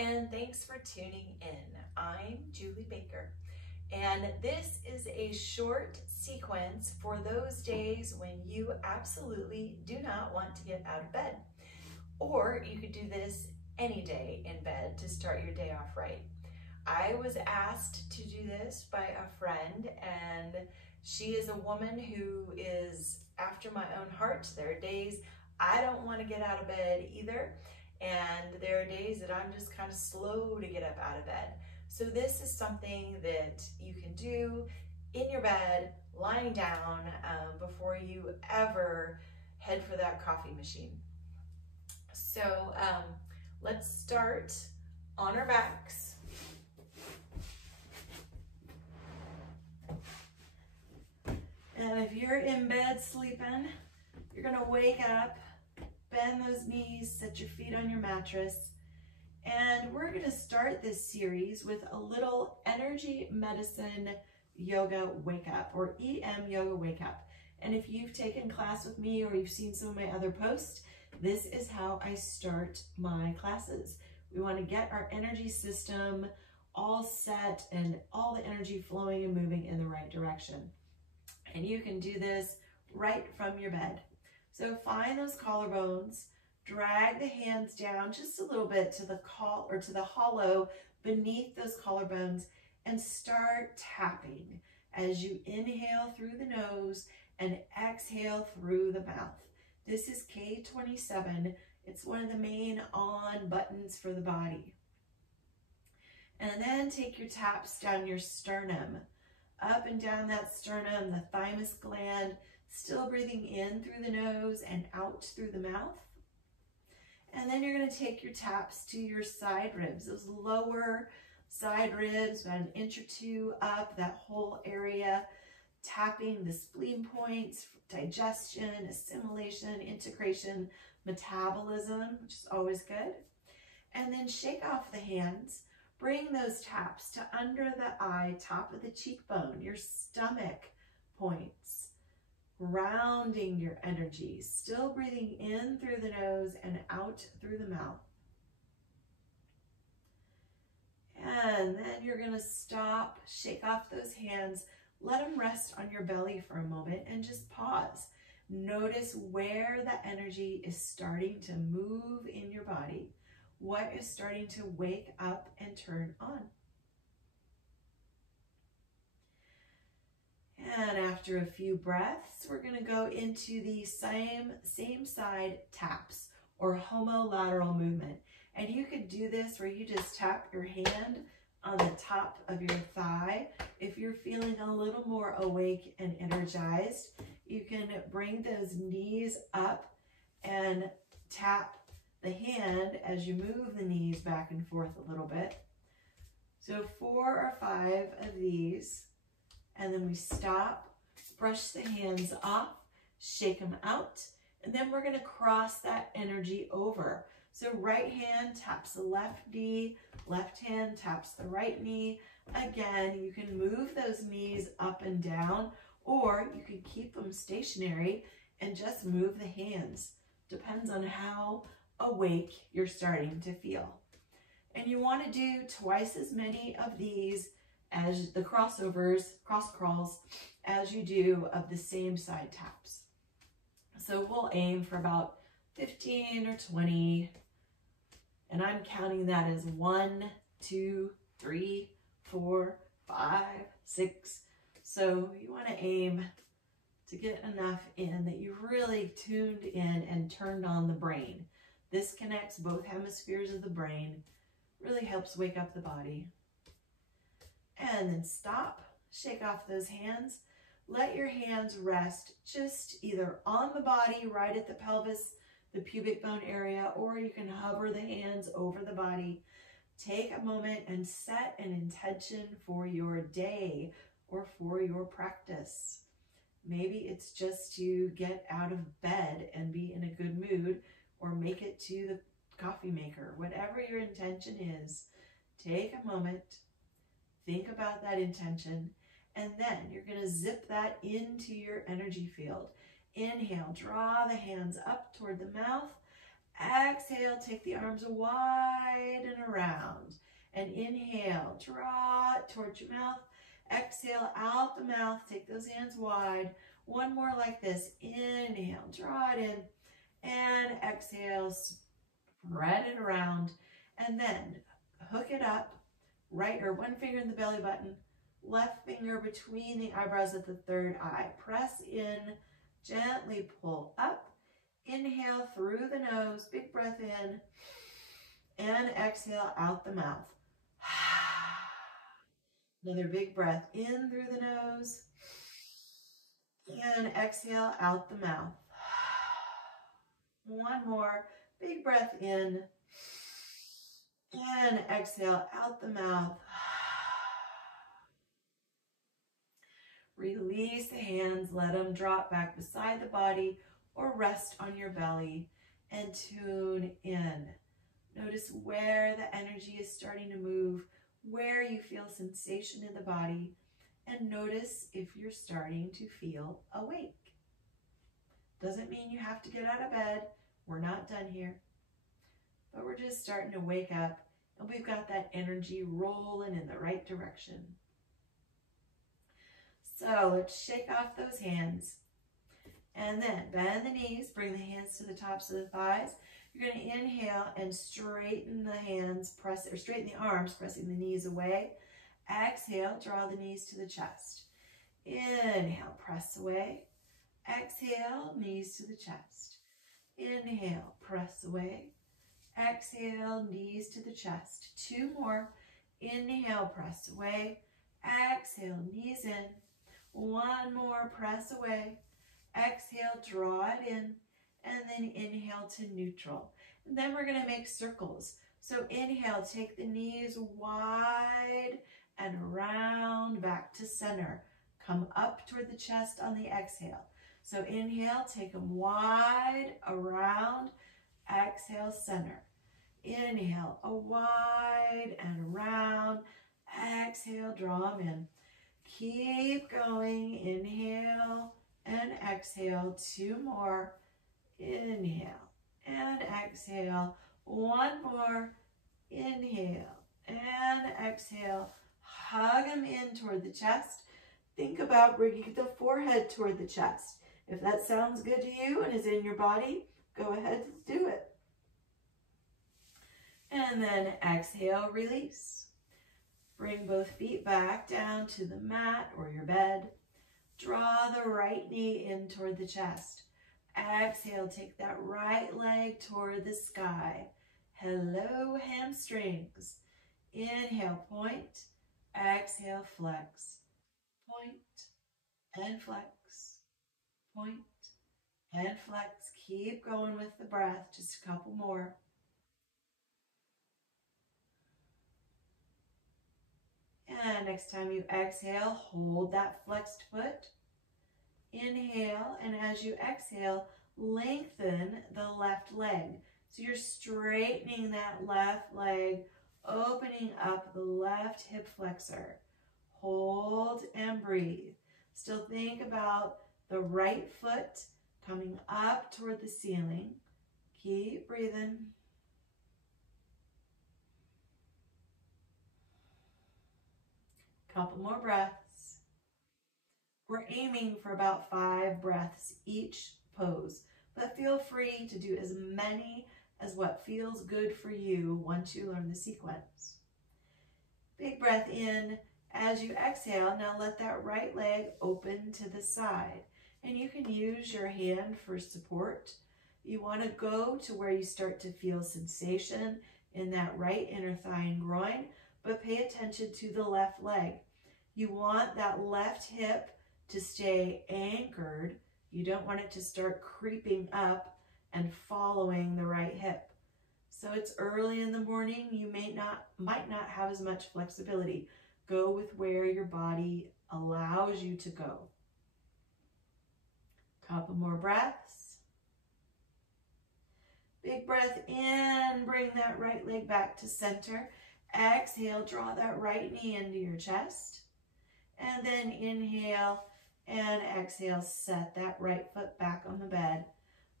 and thanks for tuning in. I'm Julie Baker, and this is a short sequence for those days when you absolutely do not want to get out of bed. Or you could do this any day in bed to start your day off right. I was asked to do this by a friend, and she is a woman who is after my own heart. There are days I don't want to get out of bed either, and there are days that I'm just kind of slow to get up out of bed. So this is something that you can do in your bed, lying down, before you ever head for that coffee machine. So let's start on our backs. And if you're in bed sleeping, you're gonna wake up, bend those knees, set your feet on your mattress, and we're gonna start this series with a little energy medicine yoga wake up, or EM yoga wake up. And if you've taken class with me or you've seen some of my other posts, this is how I start my classes. We want to get our energy system all set and all the energy flowing and moving in the right direction. And you can do this right from your bed. So find those collarbones, drag the hands down just a little bit to the to the hollow beneath those collarbones, and start tapping as you inhale through the nose and exhale through the mouth. This is K27. It's one of the main on buttons for the body. And then take your taps down your sternum, up and down that sternum, the thymus gland, still breathing in through the nose and out through the mouth. And then you're going to take your taps to your side ribs, those lower side ribs, about 1 inch or 2 up, that whole area, tapping the spleen points, digestion, assimilation, integration, metabolism, which is always good. And then shake off the hands. Bring those taps to under the eye, top of the cheekbone, your stomach points, grounding your energy, still breathing in through the nose and out through the mouth. And then you're going to stop, shake off those hands, let them rest on your belly for a moment, and just pause. Notice where the energy is starting to move in your body. What is starting to wake up and turn on? And after a few breaths, we're going to go into the same side taps, or homolateral movement. And you could do this where you just tap your hand on the top of your thigh. If you're feeling a little more awake and energized, you can bring those knees up and tap the hand as you move the knees back and forth a little bit. So 4 or 5 of these, and then we stop, brush the hands off, shake them out, and then we're going to cross that energy over. So right hand taps the left knee, left hand taps the right knee. Again, you can move those knees up and down, or you can keep them stationary and just move the hands. Depends on how awake you're starting to feel. And you want to do twice as many of these as the crossovers, cross crawls, as you do of the same side taps. So we'll aim for about 15 or 20, and I'm counting that as 1, 2, 3, 4, 5, 6. So you want to aim to get enough in that you've really tuned in and turned on the brain. This connects both hemispheres of the brain, really helps wake up the body. And then stop, shake off those hands. Let your hands rest just either on the body, right at the pelvis, the pubic bone area, or you can hover the hands over the body. Take a moment and set an intention for your day or for your practice. Maybe it's just to get out of bed and be in a good mood, or make it to the coffee maker. Whatever your intention is, take a moment, think about that intention, and then you're going to zip that into your energy field. Inhale, draw the hands up toward the mouth. Exhale, take the arms wide and around. And inhale, draw it towards your mouth. Exhale, out the mouth, take those hands wide. One more like this. Inhale, draw it in. And exhale, spread it around. And then hook it up. Right or one finger in the belly button. Left finger between the eyebrows at the third eye. Press in, gently pull up. Inhale through the nose, big breath in, and exhale out the mouth. Another big breath in through the nose, and exhale out the mouth. One more, big breath in, and exhale out the mouth. Release the hands, let them drop back beside the body or rest on your belly and tune in. Notice where the energy is starting to move, where you feel sensation in the body, and notice if you're starting to feel awake. Doesn't mean you have to get out of bed. We're not done here, but we're just starting to wake up, and we've got that energy rolling in the right direction. So let's shake off those hands. And then bend the knees, bring the hands to the tops of the thighs. You're going to inhale and straighten the hands, straighten the arms, pressing the knees away. Exhale, draw the knees to the chest. Inhale, press away. Exhale, knees to the chest. Inhale, press away. Exhale, knees to the chest. Two more. Inhale, press away. Exhale, knees in. One more, press away. Exhale, draw it in, and then inhale to neutral. And then we're going to make circles. So inhale, take the knees wide and around back to center. Come up toward the chest on the exhale. So inhale, take them wide, around, exhale, center. Inhale, a wide and around, exhale, draw them in. Keep going, inhale and exhale, two more, inhale and exhale, one more, inhale and exhale, hug them in toward the chest. Think about bringing the forehead toward the chest. If that sounds good to you and is in your body, go ahead and do it. And then exhale, release. Bring both feet back down to the mat or your bed. Draw the right knee in toward the chest. Exhale, take that right leg toward the sky. Hello, hamstrings. Inhale, point. Exhale, flex. Point and flex. Point and flex. Keep going with the breath. Just a couple more. And next time you exhale, hold that flexed foot. Inhale, and as you exhale, lengthen the left leg. So you're straightening that left leg, opening up the left hip flexor. Hold and breathe. Still think about the right foot coming up toward the ceiling. Keep breathing. Couple more breaths. We're aiming for about 5 breaths each pose, but feel free to do as many as what feels good for you once you learn the sequence. Big breath in. As you exhale, now let that right leg open to the side, and you can use your hand for support. You want to go to where you start to feel sensation in that right inner thigh and groin, but pay attention to the left leg. You want that left hip to stay anchored. You don't want it to start creeping up and following the right hip. So it's early in the morning. You might not have as much flexibility. Go with where your body allows you to go. Couple more breaths. Big breath in, bring that right leg back to center. Exhale, draw that right knee into your chest. And then inhale and exhale, set that right foot back on the bed.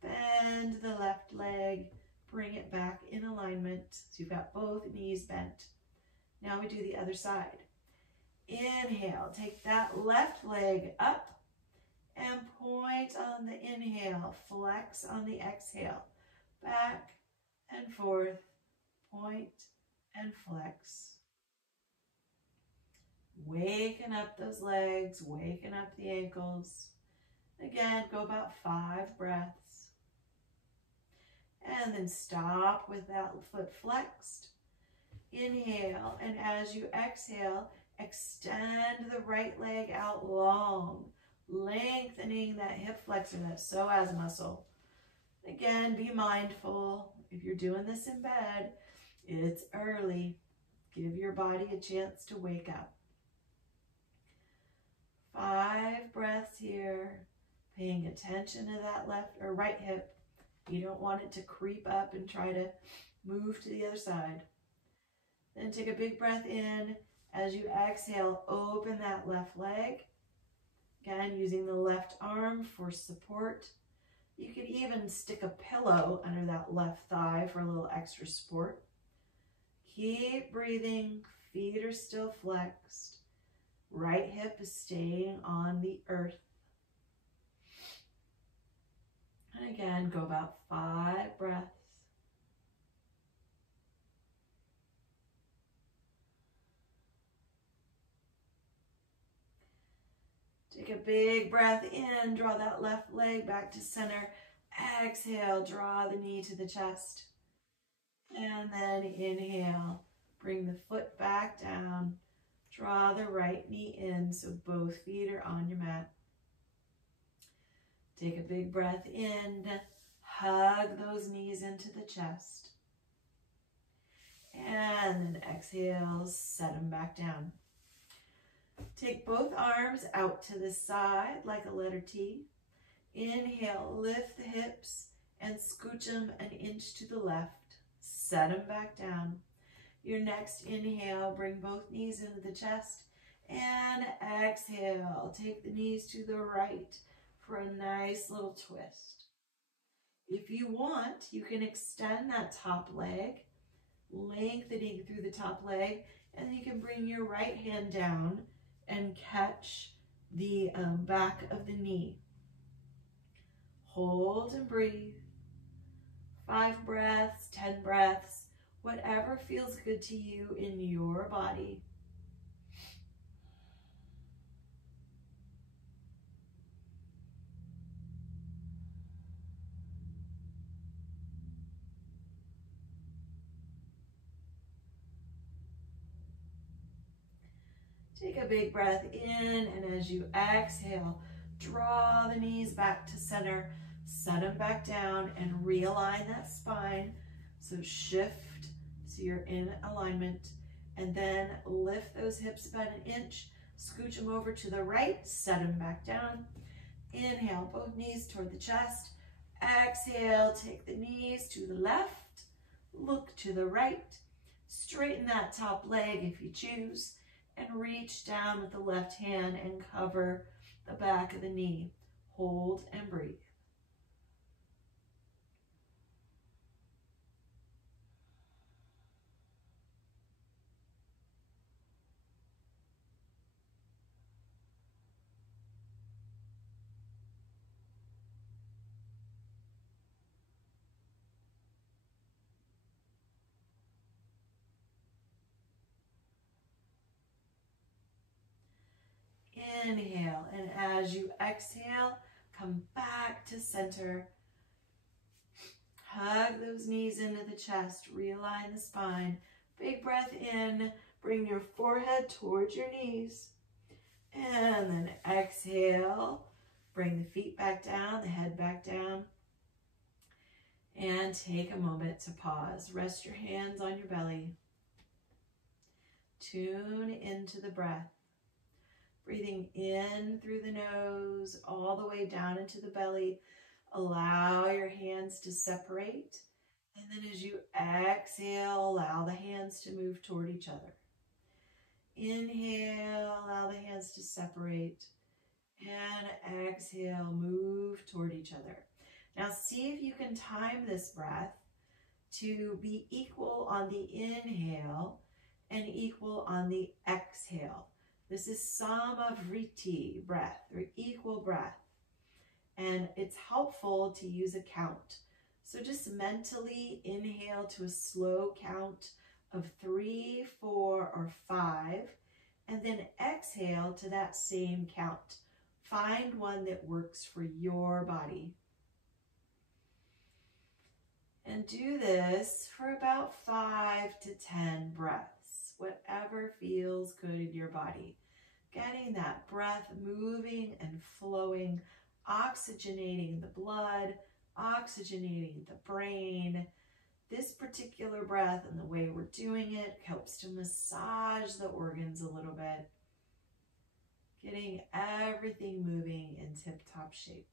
Bend the left leg, bring it back in alignment. So you've got both knees bent. Now we do the other side. Inhale, take that left leg up and point on the inhale, flex on the exhale. Back and forth, point and flex. Waken up those legs, waken up the ankles. Again, go about 5 breaths. And then stop with that foot flexed. Inhale, and as you exhale, extend the right leg out long, lengthening that hip flexor, that psoas muscle. Again, be mindful. If you're doing this in bed, it's early. Give your body a chance to wake up. 5 breaths here, paying attention to that left or right hip. You don't want it to creep up and try to move to the other side. Then take a big breath in. As you exhale, open that left leg. Again, using the left arm for support. You could even stick a pillow under that left thigh for a little extra support. Keep breathing. Feet are still flexed. Right hip is staying on the earth. And again, go about 5 breaths. Take a big breath in, draw that left leg back to center. Exhale, draw the knee to the chest. And then inhale, bring the foot back down. Draw the right knee in so both feet are on your mat. Take a big breath in, hug those knees into the chest. And then exhale, set them back down. Take both arms out to the side like a letter T. Inhale, lift the hips and scooch them an inch to the left. Set them back down. Your next inhale, bring both knees into the chest. And exhale, take the knees to the right for a nice little twist. If you want, you can extend that top leg, lengthening through the top leg, and then you can bring your right hand down and catch the back of the knee. Hold and breathe. 5 breaths, 10 breaths, whatever feels good to you in your body. Take a big breath in, and as you exhale, draw the knees back to center, set them back down, and realign that spine. So shift so you're in alignment, and then lift those hips about an inch, scooch them over to the right, set them back down. Inhale, both knees toward the chest. Exhale, take the knees to the left, look to the right, straighten that top leg if you choose, and reach down with the left hand and cover the back of the knee. Hold and breathe. Inhale, and as you exhale, come back to center. Hug those knees into the chest, realign the spine. Big breath in, bring your forehead towards your knees. And then exhale, bring the feet back down, the head back down. And take a moment to pause. Rest your hands on your belly. Tune into the breath. Breathing in through the nose, all the way down into the belly. Allow your hands to separate. And then as you exhale, allow the hands to move toward each other. Inhale, allow the hands to separate. And exhale, move toward each other. Now see if you can time this breath to be equal on the inhale and equal on the exhale. This is samavriti breath, or equal breath. And it's helpful to use a count. So just mentally inhale to a slow count of 3, 4, or 5, and then exhale to that same count. Find one that works for your body. And do this for about 5 to 10 breaths, whatever feels good in your body. Getting that breath moving and flowing, oxygenating the blood, oxygenating the brain. This particular breath and the way we're doing it helps to massage the organs a little bit, getting everything moving in tip-top shape.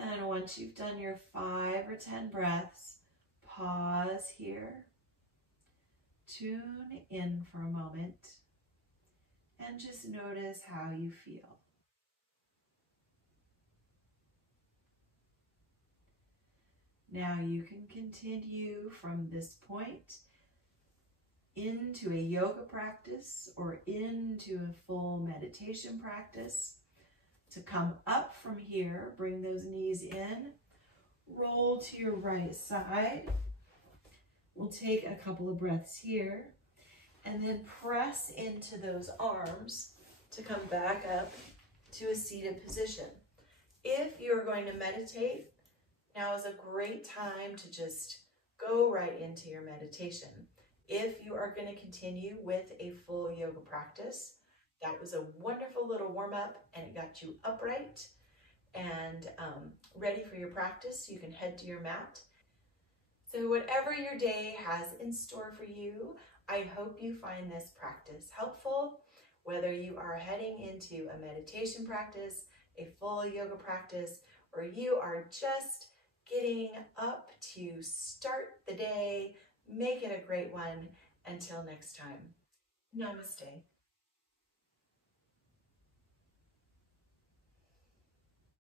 And once you've done your 5 or 10 breaths, pause here, tune in for a moment, and just notice how you feel. Now you can continue from this point into a yoga practice or into a full meditation practice. To come up from here, bring those knees in, roll to your right side. We'll take a couple of breaths here and then press into those arms to come back up to a seated position. If you're going to meditate, now is a great time to just go right into your meditation. If you are going to continue with a full yoga practice, that was a wonderful little warm-up and it got you upright and ready for your practice. You can head to your mat. So whatever your day has in store for you, I hope you find this practice helpful, whether you are heading into a meditation practice, a full yoga practice, or you are just getting up to start the day. Make it a great one. Until next time, namaste.